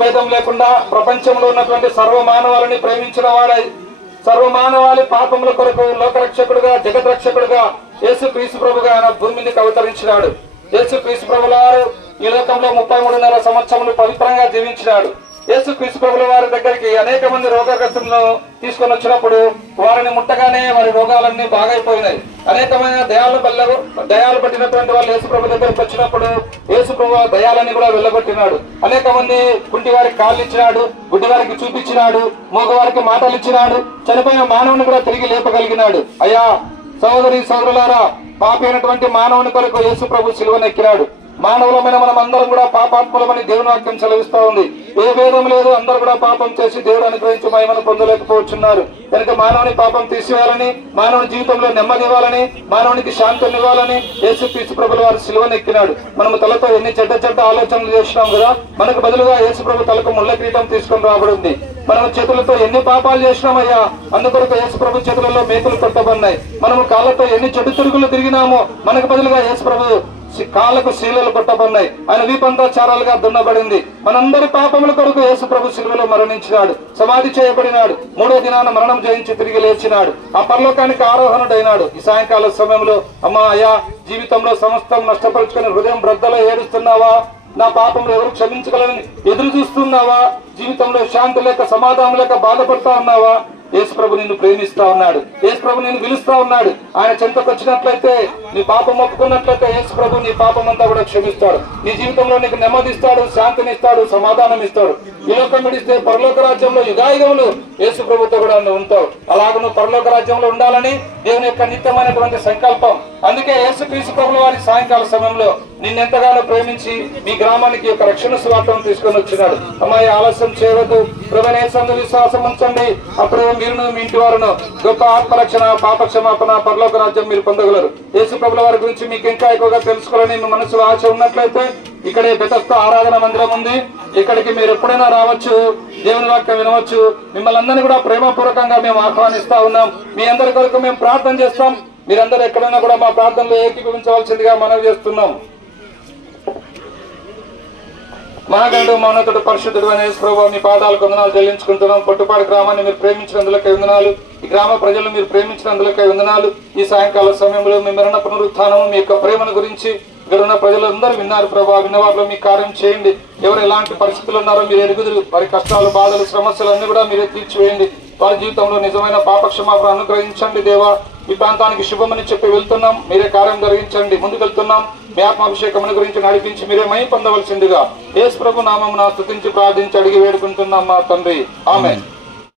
భేదం లేకుండా ప్రపంచంలో ఉన్నటువంటి సర్వమానవాళిని ప్రేమించిన వాడై సర్వమానవాళి పాపముల కొరకు లోకరక్షకుడుగా జగద్రక్షకుడుగా యేసుక్రీస్తు ప్రభుగా ఆయన భూమి మీదకి అవతరించినాడు. యేసుక్రీస్తు ప్రభుల వారు ఈ లోకంలో 33.5 సంవత్సరములు పవిత్రంగా జీవించినాడు. యేసుక్రీస్తు ప్రభుల వారి దగ్గరికి అనేక మంది రోగగ్రస్తులను తీసుకొని వచ్చినప్పుడు వారిని ముట్టగానే వారి రోగాలన్నీ బాగైపోయినాయి. అనేకమైన దయాలు పట్టినటువంటి వాళ్ళు యేసు ప్రభు దగ్గరికి వచ్చినప్పుడు యేసు ప్రభు దయాలని కూడా వెళ్ళగొట్టినాడు. అనేక మంది కుంటి వారికి కాళ్ళు ఇచ్చినాడు, గుడ్డి వారికి చూపించినాడు, మూగవారికి మాటలు ఇచ్చినాడు, చనిపోయిన మానవుని కూడా తిరిగి లేపగలిగినాడు. అయ్యా సహోదరి సోదరులారా, పాపి అయినటువంటి మానవుని కొరకు యేసు ప్రభు సిలువనెక్కినాడు. మానవులమైన మనం అందరం కూడా పాపాత్ములమని దేవుని వాక్యం సెలవిస్తా ఉంది. ఏ భేదం లేదు, అందరూ కూడా పాపం చేసి దేవుడు అనుగ్రహించి మహిమను పొందలేకపోతున్నారు. కనుక మానవుని పాపం తీసివేయాలని, మానవుని జీవితంలో నెమ్మది ఇవ్వాలని, మానవునికి శాంతిని ఇవ్వాలని యేసుక్రీస్తు ప్రభుల వారు సిలువనెక్కినాడు. మనము తలతో ఎన్ని చెడ్డ ఆలోచనలు చేసినాం కదా, మనకు బదులుగా యేసు ప్రభు తలకు ముళ్ళ కిరీటం తీసుకొని రాబడింది. మనం చేతులతో ఎన్ని పాపాలు చేసినామయ్యా, అందుకొరకు యేసు ప్రభు చేతులలో మేకులు కొట్టబడినాయి. మనము కాళ్ళతో ఎన్ని చెడు తిరుగులు తిరిగినామో మనకు బదులుగా యేసు ప్రభు కాళ్ళకు శీలలు కొట్టబడినాయి. ఆయన వీపంతాచారాలుగా దున్నబడింది. మనందరి పాపముల కొరకు యేసు ప్రభు శిలువలో మరణించినాడు, సమాధి చేయబడినాడు, 3వ దినాన మరణం జయించి తిరిగి లేచినాడు, ఆ పరలోకానికి ఆరోహణుడైనాడు. ఈ సాయంకాల సమయంలో అమ్మా అయ్యా, జీవితంలో సమస్తం నష్టపరుచుకుని హృదయం బ్రద్దలో ఏడుస్తున్నావా? నా పాపంలో ఎవరు క్షమించగలని ఎదురు చూస్తున్నావా? జీవితంలో శాంతి లేక సమాధానం లేక బాధపడతా ఉన్నావా? యేసు ప్రభు నిన్ను ప్రేమిస్తా ఉన్నాడు. యేసు ప్రభు నిన్ను పిలుస్తా ఉన్నాడు. ఆయన చెంతకు వచ్చినట్లయితే, నీ పాపం ఒప్పుకున్నట్లయితే యేసు ప్రభు నీ పాపం అంతా కూడా క్షమిస్తాడు. నీ జీవితంలో నీకు నెమ్మదిస్తాడు, శాంతిని ఇస్తాడు, సమాధానం ఇస్తాడు. ఈ లోకం విడిస్తే పరలోక రాజ్యంలో యుగాయుగములు యేసు ప్రభుతో కూడా నువ్వు ఉంటావు. అలాగ నువ్వు పరలోక రాజ్యంలో ఉండాలని దేవుని యొక్క నిత్యమైనటువంటి సంకల్పం. అందుకే యేసుక్రీస్తు ప్రభుల వారి సాయంకాల సమయంలో నిన్నెంతగానో ప్రేమించి మీ గ్రామానికి యొక్క రక్షణ స్వార్థను తీసుకొని వచ్చినాడు. అమ్మాయి ఆలస్యం చేయవద్దు, ప్రభునేసందు విశ్వాసం ఉంచండి, అప్పుడు మీరును మీ ఇంటి వారును గొప్ప ఆత్మరక్షణ, పాపక్షమాపణ, పరలోక రాజ్యం మీరు పొందగలరు. యేసు ప్రభుల వారి గురించి మీకు ఇంకా ఎక్కువగా తెలుసుకోవాలని మీ మనసులో ఆశ ఉన్నట్లయితే ఇక్కడే బెతస్తా ఆరాధన మందిరం ఉంది. ఇక్కడికి మీరు ఎప్పుడైనా రావచ్చు, దేవుని వాక్యం వినవచ్చు. మిమ్మల్ని అందరినీ కూడా ప్రేమపూర్వకంగా మేము ఆహ్వానిస్తా ఉన్నాం. మీ అందరి కొరకు మేము ప్రార్థన చేస్తాం. మీరందరూ ఎక్కడైనా కూడా మా ప్రార్థనలో ఏకీభవించవలసిందిగా మనవి చేస్తున్నాం. మహాగణుడు మౌనతుడు పరిశుద్ధుడు అనే యేసు ప్రభువా, మీ పాదాలకు వందనాలు చెల్లించుకుంటున్నాం. పొట్టుపాడు గ్రామాన్ని మీరు ప్రేమించినందులకై వందనాలు. ఈ గ్రామ ప్రజలు మీరు ప్రేమించినందులకై వందనాలు. ఈ సాయంకాల సమయంలో మీ మరణ పునరుత్థానం, మీ యొక్క ప్రేమను గురించి ఇక్కడ ఉన్న ప్రజలందరూ విన్నారు ప్రభా. విన్నవారిలో మీ కార్యం చేయండి. ఎవరు ఎలాంటి పరిస్థితులు ఉన్నారో మీరు ఎరుగుదురు. వారి కష్టాలు, బాధలు, సమస్యలు అన్ని కూడా మీరే తీర్చివేయండి. వారి జీవితంలో నిజమైన పాపక్షమాపణ అనుగ్రహించండి దేవా. ఈ ప్రాంతానికి శుభమని చెప్పి వెళ్తున్నాం, మీరే కార్యం జరిగించండి. ముందుకు వెళ్తున్నాం. మీ ఆత్మాభిషేకమును గురించి నడిపించి మీరే మహిమ పొందవలసిందిగా యేసు ప్రభు నామమున స్తుతించి ప్రార్థించి అడిగి వేడుకుంటున్నాం మా తండ్రి. ఆమేన్.